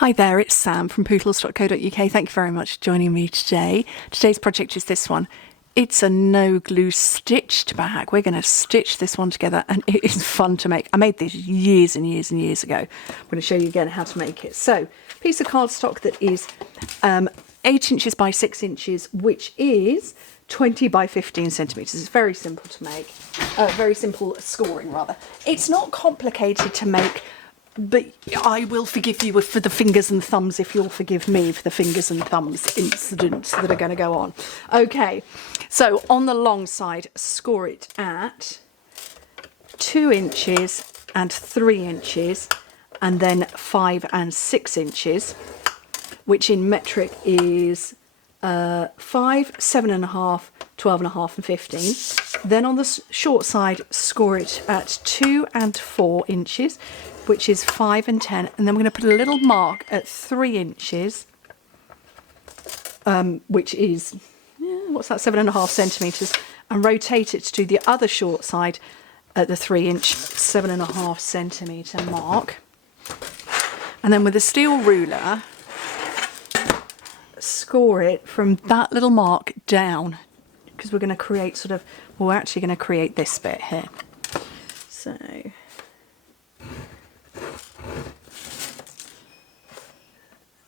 Hi there, it's Sam from Pootles.co.uk. Thank you very much for joining me today. Today's project is this one. It's a no glue stitched bag. We're going to stitch this one together and it is fun to make. I made this years and years and years ago. I'm going to show you again how to make it. So, piece of cardstock that is 8 inches by 6 inches, which is 20 by 15 centimetres. It's very simple to make, very simple scoring rather. It's not complicated to make, but I will forgive you for the fingers and thumbs if you'll forgive me for the fingers and thumbs incidents that are going to go on. Okay, so on the long side, score it at 2 inches and 3 inches, and then 5 and 6 inches, which in metric is 5, 7.5, 12.5 and 15. Then on the short side, score it at 2 and 4 inches, which is 5 and 10. And then we're going to put a little mark at 3 inches, which is, what's that, 7.5 centimetres, and rotate it to the other short side at the 3 inch, 7.5 centimetre mark. And then with a steel ruler, score it from that little mark down, because we're going to create sort of, well, we're actually going to create this bit here. So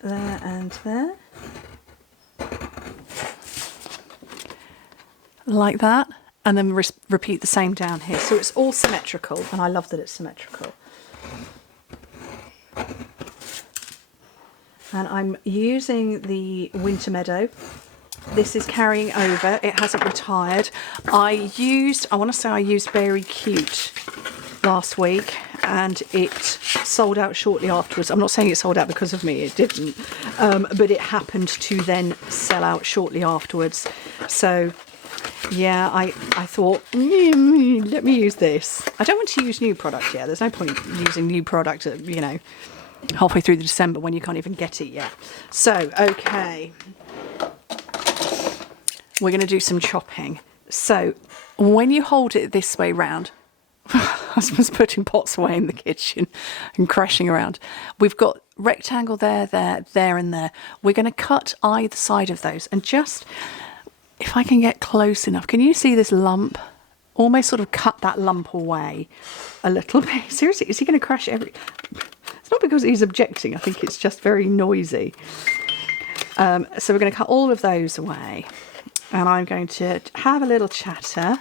there and there, like that, and then repeat the same down here, so it's all symmetrical, and I love that it's symmetrical. And I'm using the Winter Meadow. This is carrying over, it hasn't retired. I want to say I used Berry Cute last week, and it sold out shortly afterwards. I'm not saying it sold out because of me, it didn't, but it happened to then sell out shortly afterwards. So yeah, I thought, let me use this. I don't want to use new product yet. There's no point using new product, you know, halfway through the December when you can't even get it yet. So, okay, we're going to do some chopping. So when you hold it this way round, husband's putting pots away in the kitchen and crashing around. We've got rectangle there, there and there. We're going to cut either side of those, and just, if I can get close enough, can you see this lump? Almost sort of cut that lump away a little bit. Seriously, is he going to crash every... It's not because he's objecting, I think it's just very noisy. So we're going to cut all of those away, and I'm going to have a little chatter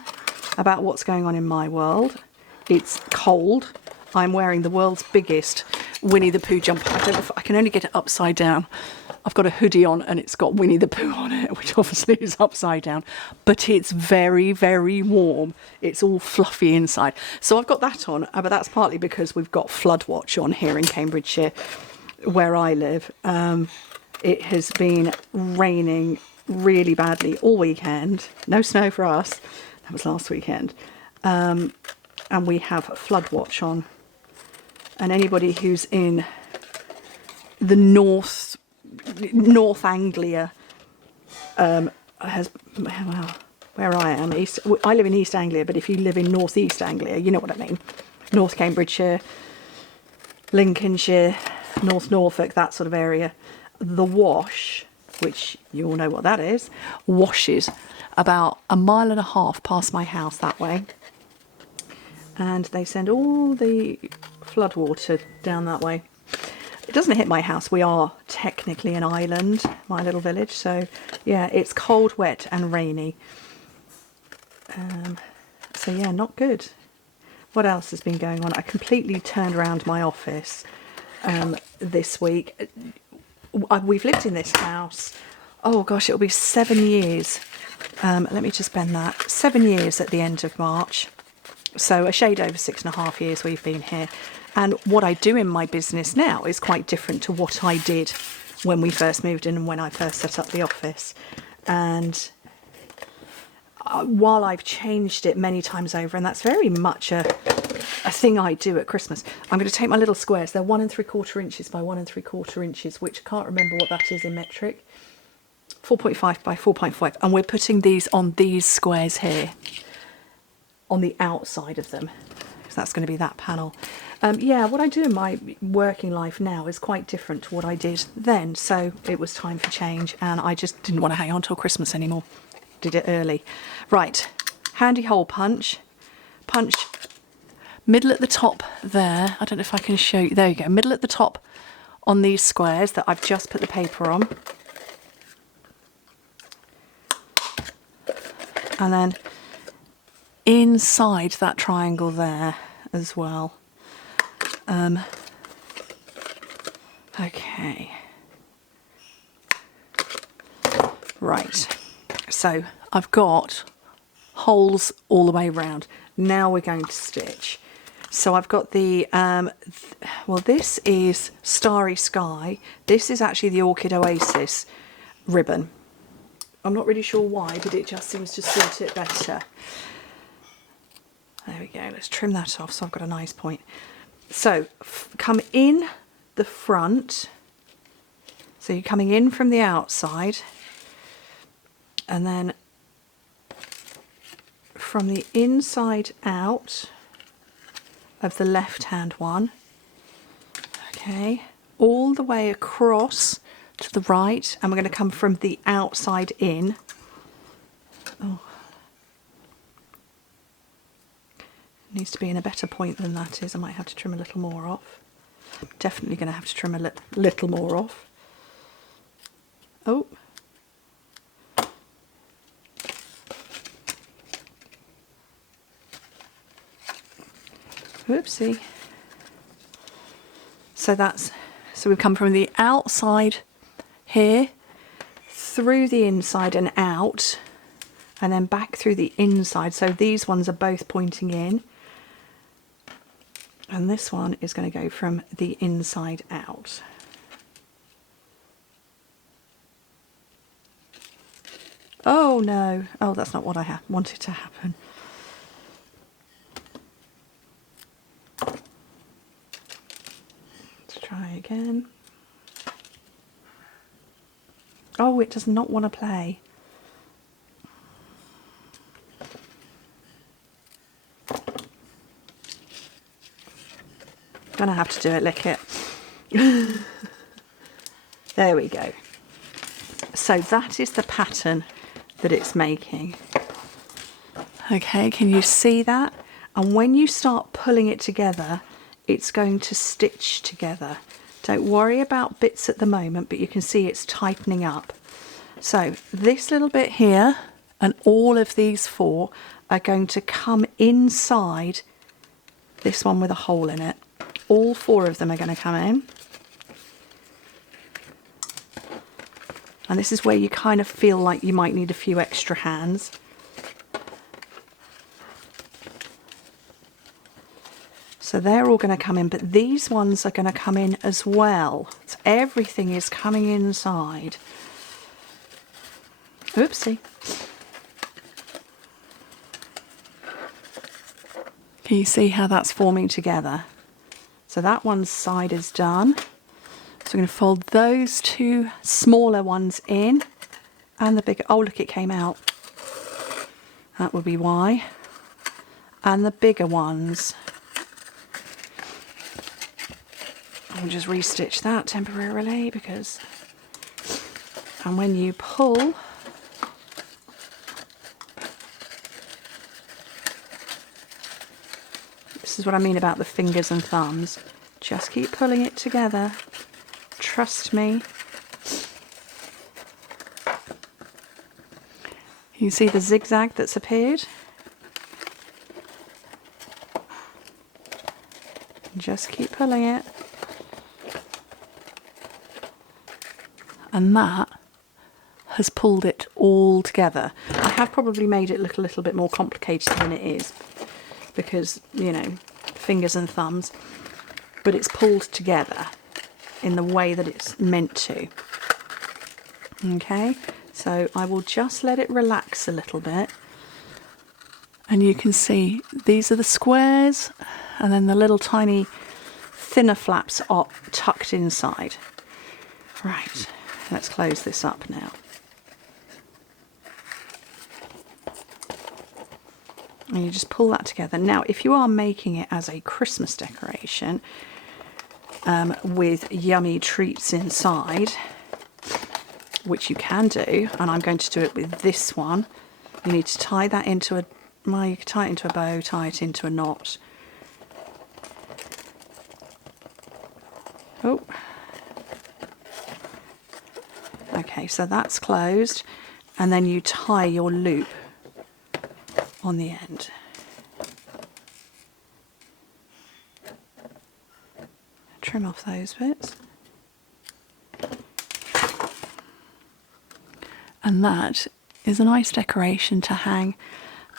about what's going on in my world. It's cold. I'm wearing the world's biggest Winnie the Pooh jumper. I don't know if I can only get it upside down. I've got a hoodie on and it's got Winnie the Pooh on it, which obviously is upside down, but it's very, very warm. It's all fluffy inside. So I've got that on, but that's partly because we've got flood watch on here in Cambridgeshire, where I live. It has been raining really badly all weekend. No snow for us. That was last weekend. And we have flood watch on. And anybody who's in the North Anglia has, well, where I am, I live in East Anglia, but if you live in North East Anglia, you know what I mean. North Cambridgeshire, Lincolnshire, North Norfolk, that sort of area. The Wash, which you all know what that is, washes about 1.5 miles past my house that way. And they send all the flood water down that way. It doesn't hit my house. We are technically an island, my little village. So yeah, it's cold, wet and rainy. So yeah, not good. What else has been going on? I completely turned around my office this week. We've lived in this house, oh gosh, it'll be 7 years. Let me just bend that. 7 years at the end of March. So a shade over 6.5 years we've been here. And what I do in my business now is quite different to what I did when we first moved in and when I first set up the office. And while I've changed it many times over, and that's very much a thing I do at Christmas, I'm going to take my little squares. They're 1 3/4 inches by 1 3/4 inches, which I can't remember what that is in metric. 4.5 by 4.5. And we're putting these on these squares here, on the outside of them. So that's going to be that panel. Yeah, what I do in my working life now is quite different to what I did then. So it was time for change, and I just didn't want to hang on till Christmas anymore. Did it early. Right, handy hole punch. Punch middle at the top there. I don't know if I can show you. There you go. Middle at the top on these squares that I've just put the paper on. And then inside that triangle there as well. Okay. Right. So I've got holes all the way around. Now we're going to stitch. So I've got the, well, this is Starry Sky. This is actually the Orchid Oasis ribbon. I'm not really sure why, but it just seems to suit it better. There we go. Let's trim that off so I've got a nice point. So come in the front. So you're coming in from the outside, and then from the inside out of the left hand one, okay, all the way across to the right, and we're going to come from the outside in. Oh, needs to be in a better point than that is. I might have to trim a little more off. Definitely going to have to trim a little more off. Oh. Whoopsie. So we've come from the outside here, through the inside and out, and then back through the inside. So these ones are both pointing in. And this one is going to go from the inside out. Oh no. Oh, that's not what I wanted to happen. Let's try again. Oh, it does not want to play. Gonna have to do it, lick it. There we go. So that is the pattern that it's making. Okay, can you see that? And when you start pulling it together, it's going to stitch together. Don't worry about bits at the moment, but you can see it's tightening up. So this little bit here and all of these four are going to come inside this one with a hole in it. All four of them are going to come in. And this is where you kind of feel like you might need a few extra hands. So they're all going to come in, but these ones are going to come in as well. So everything is coming inside. Oopsie. Can you see how that's forming together? So that one's side is done. So I'm going to fold those two smaller ones in, and the bigger, oh look, it came out. That would be why. And the bigger ones. I'll just restitch that temporarily because, and when you pull, this is what I mean about the fingers and thumbs. Just keep pulling it together. Trust me. You see the zigzag that's appeared? Just keep pulling it. And that has pulled it all together. I have probably made it look a little bit more complicated than it is because, you know, fingers and thumbs, but it's pulled together in the way that it's meant to. Okay, so I will just let it relax a little bit, and you can see these are the squares, and then the little tiny thinner flaps are tucked inside. Right, let's close this up now. And you just pull that together. Now, if you are making it as a Christmas decoration with yummy treats inside, which you can do, and I'm going to do it with this one, you need to tie that into a, well, you can tie it into a bow, tie it into a knot. Oh. Okay, so that's closed, and then you tie your loop on the end. Trim off those bits. And that is a nice decoration to hang.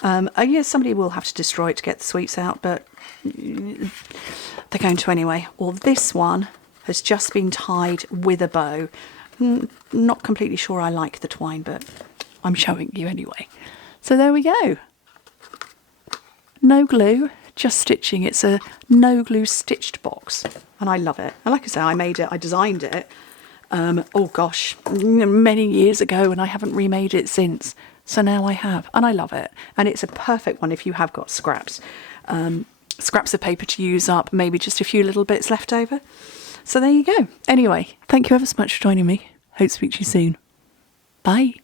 Yes, somebody will have to destroy it to get the sweets out, but they're going to anyway. Or this one has just been tied with a bow. Not completely sure I like the twine, but I'm showing you anyway. So there we go. No glue, just stitching. It's a no glue stitched box, and I love it. And like I say, I made it, I designed it, oh gosh, many years ago, and I haven't remade it since. So now I have, and I love it. And it's a perfect one if you have got scraps. Scraps of paper to use up, maybe just a few little bits left over. So there you go. Anyway, thank you ever so much for joining me. Hope to speak to you soon. Bye.